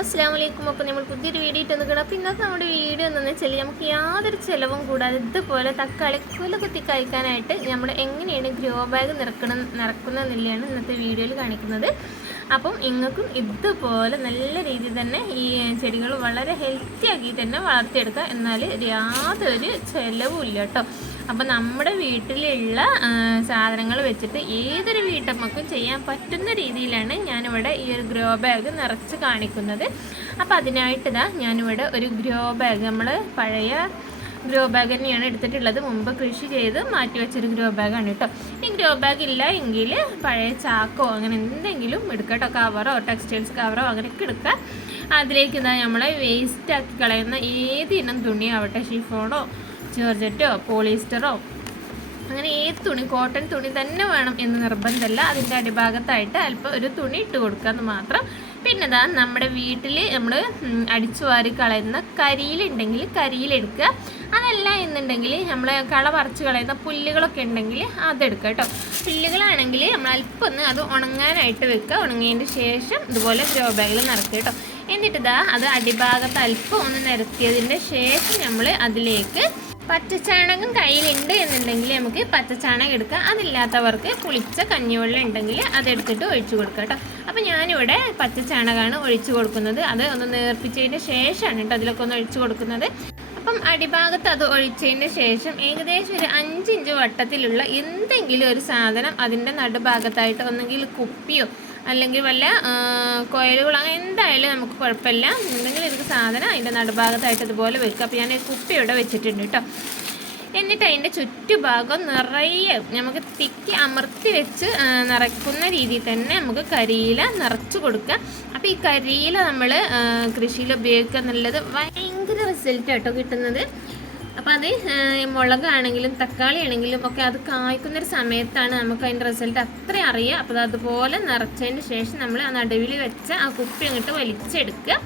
അസ്സാം വലൈക്കും അപ്പോൾ നമ്മൾ പുതിയൊരു വീഡിയോ ഇട്ട് നിൽക്കണം അപ്പോൾ ഇന്നത്തെ നമ്മുടെ വീഡിയോ എന്താണെന്ന് വെച്ചാൽ നമുക്ക് യാതൊരു ചിലവും കൂടാതെ ഇതുപോലെ തക്കാളി കുല കുത്തി കഴിക്കാനായിട്ട് നമ്മൾ എങ്ങനെയാണ് ഗ്രോ ബാഗ് നിറക്കണം നിറക്കുന്നതെന്നുള്ളതാണ് ഇന്നത്തെ വീഡിയോയിൽ കാണിക്കുന്നത്. അപ്പം നിങ്ങൾക്കും ഇതുപോലെ നല്ല രീതിയിൽ തന്നെ ഈ ചെടികൾ വളരെ ഹെൽത്തി ആക്കി തന്നെ വളർത്തിയെടുക്കുക. എന്നാൽ യാതൊരു ചിലവും ഇല്ല കേട്ടോ. അപ്പം നമ്മുടെ വീട്ടിലുള്ള സാധനങ്ങൾ വെച്ചിട്ട് ഏതൊരു വീട്ടമ്മക്കും ചെയ്യാൻ പറ്റുന്ന രീതിയിലാണ് ഞാനിവിടെ ഈ ഒരു ഗ്രോ ബാഗ് നിറച്ച് കാണിക്കുന്നത്. അപ്പോൾ അതിനായിട്ട് ഇതാ ഞാനിവിടെ ഒരു ഗ്രോ ബാഗ് നമ്മൾ പഴയ ഗ്രോ ബാഗ് തന്നെയാണ് എടുത്തിട്ടുള്ളത്. മുമ്പ് കൃഷി ചെയ്ത് മാറ്റി വെച്ചൊരു ഗ്രോ ബാഗാണ് കേട്ടോ. ഈ ഗ്രോ ബാഗ് ഇല്ല എങ്കിൽ പഴയ ചാക്കോ അങ്ങനെ എന്തെങ്കിലും എടുക്കട്ടോ. കവറോ ടെക്സ്റ്റൈൽസ് കവറോ അങ്ങനെയൊക്കെ എടുക്കുക. അതിലേക്ക് ഇതാ നമ്മളെ വേസ്റ്റ് ആക്കി കളയുന്ന ഏത് ഇനം തുണിയാവട്ടെ ഷിഫോണോ ജോർജറ്റോ പോളിസ്റ്ററോ അങ്ങനെ ഏത് തുണി കോട്ടൺ തുണി തന്നെ വേണം എന്ന് നിർബന്ധമല്ല. അതിന്റെ അടിഭാഗത്തായിട്ട് അല്പം ഒരു തുണി ഇട്ട് കൊടുക്കുക എന്ന് മാത്രം. പിന്നെ ഇതാ നമ്മുടെ വീട്ടിൽ നമ്മൾ അടിച്ചു വാരി കളയുന്ന കരിയിലുണ്ടെങ്കിൽ കരിയിലെടുക്കുക. അതല്ല എന്നുണ്ടെങ്കിൽ നമ്മൾ കള പറിച്ച് കളയുന്ന പുല്ലുകളൊക്കെ ഉണ്ടെങ്കിൽ അതെടുക്കുക കേട്ടോ. പുല്ലുകളാണെങ്കിൽ നമ്മൾ അല്പം ഒന്ന് അത് ഉണങ്ങാനായിട്ട് വെക്കുക. ഉണങ്ങിയതിന് ശേഷം ഇതുപോലെ ഗ്രോ ബാഗിൽ നിറക്കുക കേട്ടോ. എന്നിട്ട് ഇതാ അത് അടിഭാഗത്ത് അല്പം ഒന്ന് നിരത്തിയതിന്റെ ശേഷം നമ്മൾ അതിലേക്ക് പച്ചച്ചാണകം കയ്യിലുണ്ട് എന്നുണ്ടെങ്കിൽ നമുക്ക് പച്ചച്ചാണകം എടുക്കാം. അതില്ലാത്തവർക്ക് പുളിച്ച കഞ്ഞിവെള്ളം ഉണ്ടെങ്കിൽ അതെടുത്തിട്ട് ഒഴിച്ചു കൊടുക്കുക കേട്ടോ. അപ്പോൾ ഞാനിവിടെ പച്ചച്ചാണകമാണ് ഒഴിച്ചു കൊടുക്കുന്നത്. അത് ഒന്ന് നേർപ്പിച്ചതിന് ശേഷമാണ് കേട്ടോ അതിലൊക്കെ ഒന്ന് ഒഴിച്ചു കൊടുക്കുന്നത്. അപ്പം അടിഭാഗത്ത് അത് ഒഴിച്ചതിന് ശേഷം ഏകദേശം ഒരു അഞ്ചിഞ്ച് വട്ടത്തിലുള്ള എന്തെങ്കിലും ഒരു സാധനം അതിന്റെ നടുഭാഗത്തായിട്ട് ഒന്നെങ്കിൽ കുപ്പിയോ അല്ലെങ്കിൽ വല്ല കോയലുകൾ അങ്ങനെ എന്തായാലും നമുക്ക് കുഴപ്പമില്ല. എന്തെങ്കിലും ഒരു സാധനം അതിന്റെ നടുഭാഗത്തായിട്ട് ഇതുപോലെ വെക്കുക. അപ്പോൾ ഞാൻ കുപ്പി ഇവിടെ വെച്ചിട്ടുണ്ട് കേട്ടോ. എന്നിട്ട് അതിന്റെ ചുറ്റുഭാഗം നിറയെ നമുക്ക് തിക്കി അമർത്തി വെച്ച് നിറയ്ക്കുന്ന രീതിയിൽ തന്നെ നമുക്ക് കരിയില നിറച്ചു കൊടുക്കുക. അപ്പോൾ ഈ കരിയില നമ്മൾ കൃഷിയിൽ ഉപയോഗിക്കുക എന്നുള്ളത് ഭയങ്കര റിസൾട്ട് കേട്ടോ കിട്ടുന്നത്. അപ്പോൾ അത് മുളകാണെങ്കിലും തക്കാളി ആണെങ്കിലും ഒക്കെ അത് കായ്ക്കുന്നൊരു സമയത്താണ് നമുക്ക് അതിന്റെ റിസൾട്ട് അത്ര അറിയുക. അപ്പോൾ അതുപോലെ നിറച്ചതിന് ശേഷം നമ്മൾ ആ നടുവിൽ വെച്ച ആ കുപ്പി അങ്ങോട്ട് വലിച്ചെടുക്കുക.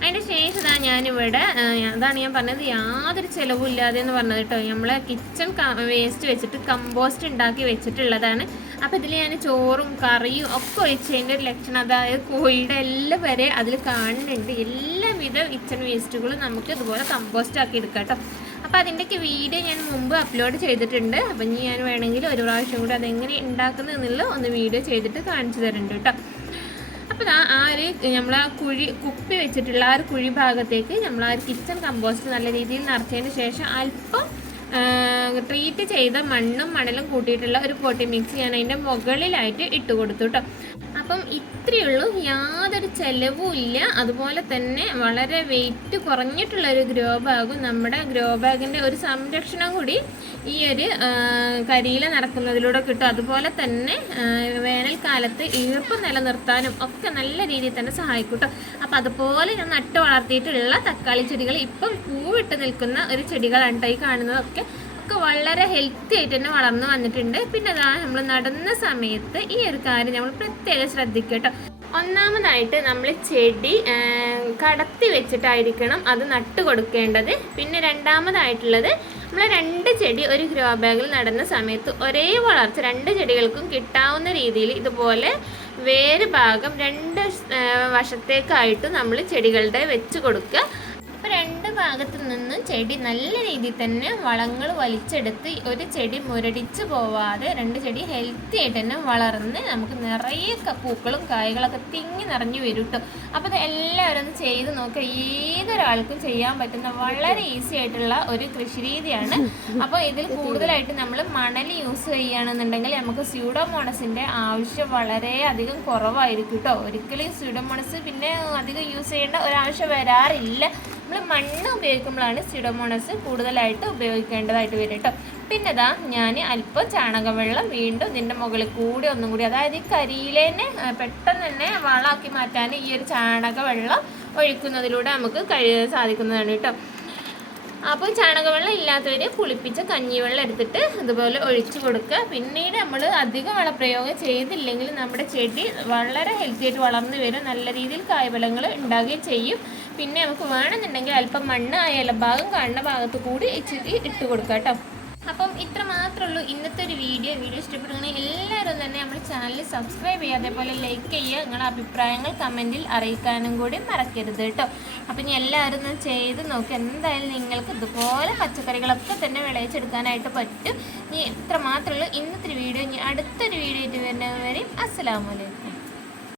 അതിന്റെ ശേഷം ഇതാ ഞാനിവിടെ അതാണ് ഞാൻ പറഞ്ഞത് യാതൊരു ചിലവും ഇല്ലാതെ എന്ന് പറഞ്ഞത് കേട്ടോ. നമ്മൾ കിച്ചൺ വേസ്റ്റ് വെച്ചിട്ട് കമ്പോസ്റ്റ് ഉണ്ടാക്കി വെച്ചിട്ടുള്ളതാണ്. അപ്പോൾ ഇതിൽ ഞാൻ ചോറും കറിയും ഒക്കെ ഒഴിച്ചതിന്റെ ഒരു ലക്ഷണം അതായത് കോഴിയുടെ എല്ലാം വരെ അതിൽ കാണുന്നുണ്ട്. എല്ലാവിധ കിച്ചൺ വേസ്റ്റുകളും നമുക്ക് ഇതുപോലെ കമ്പോസ്റ്റ് ആക്കി എടുക്കാം കേട്ടോ. അപ്പോൾ അതിന്റെയൊക്കെ വീഡിയോ ഞാൻ മുമ്പ് അപ്ലോഡ് ചെയ്തിട്ടുണ്ട്. അപ്പം ഇനി ഞാൻ വേണമെങ്കിൽ ഒരു പ്രാവശ്യം കൂടി അതെങ്ങനെ ഉണ്ടാക്കുന്നതെന്നുള്ള ഒന്ന് വീഡിയോ ചെയ്തിട്ട് കാണിച്ചു തരുന്നുണ്ട് കേട്ടോ അപ്പോൾ ആ ഒരു നമ്മൾ ആ കുഴി കുപ്പി വെച്ചിട്ടുള്ള ആ ഒരു കുഴി ഭാഗത്തേക്ക് നമ്മൾ ഒരു കിച്ചൺ കമ്പോസ്റ്റ് നല്ല രീതിയിൽ നിറച്ചതിന് ശേഷം അല്പം ട്രീറ്റ് ചെയ്ത മണ്ണും മണലും കൂട്ടിയിട്ടുള്ള ഒരു പൊട്ടി മിക്സ് ഞാൻ അതിന്റെ മുകളിലായിട്ട് ഇട്ട് കൊടുത്തു കേട്ടോ അപ്പം ഇത്രയേ ഉള്ളൂ യാതൊരു ചെലവും ഇല്ല. അതുപോലെ തന്നെ വളരെ വെയിറ്റ് കുറഞ്ഞിട്ടുള്ള ഒരു ഗ്രോ ബാഗും നമ്മുടെ ഗ്രോ ബാഗിന്റെ ഒരു സംരക്ഷണം കൂടി ഈ ഒരു കരിയില നടക്കുന്നതിലൂടെ കിട്ടും. അതുപോലെ തന്നെ വേനൽക്കാലത്ത് ഈർപ്പം നിലനിർത്താനും ഒക്കെ നല്ല രീതിയിൽ തന്നെ സഹായിക്കും കേട്ടോ അപ്പം അതുപോലെ ഞാൻ നട്ട് വളർത്തിയിട്ടുള്ള തക്കാളി ചെടികൾ ഇപ്പം പൂവിട്ട് നിൽക്കുന്ന ഒരു ചെടികളാണ് ഈ കാണുന്നതൊക്കെ. ഒക്കെ വളരെ ഹെൽത്തി ആയിട്ട് തന്നെ വളർന്നു വന്നിട്ടുണ്ട്. പിന്നെ അതാണ് നമ്മൾ നടന്ന സമയത്ത് ഈ ഒരു കാര്യം നമ്മൾ പ്രത്യേകം ശ്രദ്ധിക്കുക കേട്ടോ. ഒന്നാമതായിട്ട് നമ്മൾ ചെടി കടത്തി വെച്ചിട്ടായിരിക്കണം അത് നട്ട് കൊടുക്കേണ്ടത്. പിന്നെ രണ്ടാമതായിട്ടുള്ളത് നമ്മൾ രണ്ട് ചെടി ഒരു ഗ്രോ ബാഗിൽ നടന്ന സമയത്ത് ഒരേ വളർച്ച രണ്ട് ചെടികൾക്കും കിട്ടാവുന്ന രീതിയിൽ ഇതുപോലെ വേര് ഭാഗം രണ്ട് വശത്തേക്കായിട്ട് നമ്മൾ ചെടികളുടെ വെച്ച് കൊടുക്കുക. അപ്പോൾ രണ്ട് ഭാഗത്തു നിന്നും ചെടി നല്ല രീതിയിൽ തന്നെ വളങ്ങൾ വലിച്ചെടുത്ത് ഒരു ചെടി മുരടിച്ച് പോവാതെ രണ്ട് ചെടി ഹെൽത്തി ആയിട്ട് തന്നെ വളർന്ന് നമുക്ക് നിറയെ പൂക്കളും കായ്കളൊക്കെ തിങ്ങി നിറഞ്ഞു വരും കേട്ടോ അപ്പോൾ ഇത് എല്ലാവരും ഒന്ന് ചെയ്ത് നോക്കുക ഏതൊരാൾക്കും ചെയ്യാൻ പറ്റുന്ന വളരെ ഈസി ആയിട്ടുള്ള ഒരു കൃഷി രീതിയാണ്. അപ്പോൾ ഇതിൽ കൂടുതലായിട്ട് നമ്മൾ മണൽ യൂസ് ചെയ്യുകയാണെന്നുണ്ടെങ്കിൽ നമുക്ക് സ്യൂഡോമോണസിന്റെ ആവശ്യം വളരെ അധികം കുറവായിരിക്കും കേട്ടോ ഒരിക്കലും സ്യൂഡോമോണസ് പിന്നെ അധികം യൂസ് ചെയ്യേണ്ട ഒരാവശ്യം വരാറില്ല. നമ്മൾ മണ്ണ് ഉപയോഗിക്കുമ്പോഴാണ് സിഡോമോണസ് കൂടുതലായിട്ട് ഉപയോഗിക്കേണ്ടതായിട്ട് വരും കേട്ടോ പിന്നെ ഇതാ ഞാൻ അല്പം ചാണകവെള്ളം വീണ്ടും ഇതിന്റെ മുകളിൽ കൂടി ഒന്നും കൂടി അതായത് ഈ കരിയിലേനെ പെട്ടെന്ന് തന്നെ വളമാക്കി മാറ്റാൻ ഈ ഒരു ചാണകവെള്ളം ഒഴിക്കുന്നതിലൂടെ നമുക്ക് കഴി സാധിക്കുന്നതാണ് കേട്ടോ അപ്പോൾ ചാണകവെള്ളം ഇല്ലാത്തവർ പുളിപ്പിച്ച കഞ്ഞിവെള്ളം എടുത്തിട്ട് അതുപോലെ ഒഴിച്ചു കൊടുക്കുക. പിന്നീട് നമ്മൾ അധികം വളപ്രയോഗം ചെയ്തില്ലെങ്കിൽ നമ്മുടെ ചെടി വളരെ ഹെൽത്തി ആയിട്ട് വളർന്നു വരും. നല്ല രീതിയിൽ കായ്ഫലങ്ങൾ ഉണ്ടാകുകയും ചെയ്യും. പിന്നെ നമുക്ക് വേണമെന്നുണ്ടെങ്കിൽ അല്പം മണ്ണ് ആ ഇലഭാഗം കാണുന്ന ഭാഗത്ത് കൂടി ഇച്ചിരി ഇട്ട് കൊടുക്കാം കേട്ടോ. അപ്പം ഇത്ര മാത്രമേ ഉള്ളൂ. ഇന്നത്തെ ഒരു വീഡിയോ. വീഡിയോ ഇഷ്ടപ്പെടുകയാണെങ്കിൽ എല്ലാവരും തന്നെ നമ്മുടെ ചാനൽ സബ്സ്ക്രൈബ് ചെയ്യുക അതേപോലെ ലൈക്ക് ചെയ്യുക. നിങ്ങളുടെ അഭിപ്രായങ്ങൾ കമന്റിൽ അറിയിക്കാനും കൂടി മറക്കരുത് കേട്ടോ. അപ്പം ഇനി എല്ലാവരും ചെയ്ത് നോക്കി. എന്തായാലും നിങ്ങൾക്ക് ഇതുപോലെ പച്ചക്കറികളൊക്കെ തന്നെ വിളയിച്ചെടുക്കാനായിട്ട് പറ്റും. ഇനി ഇത്ര മാത്രമേ ഉള്ളൂ. ഇന്നത്തെ വീഡിയോ ഇനി അടുത്തൊരു വീഡിയോ ആയിട്ട് വരുന്നവരെയും അസ്സലാമലൈക്കും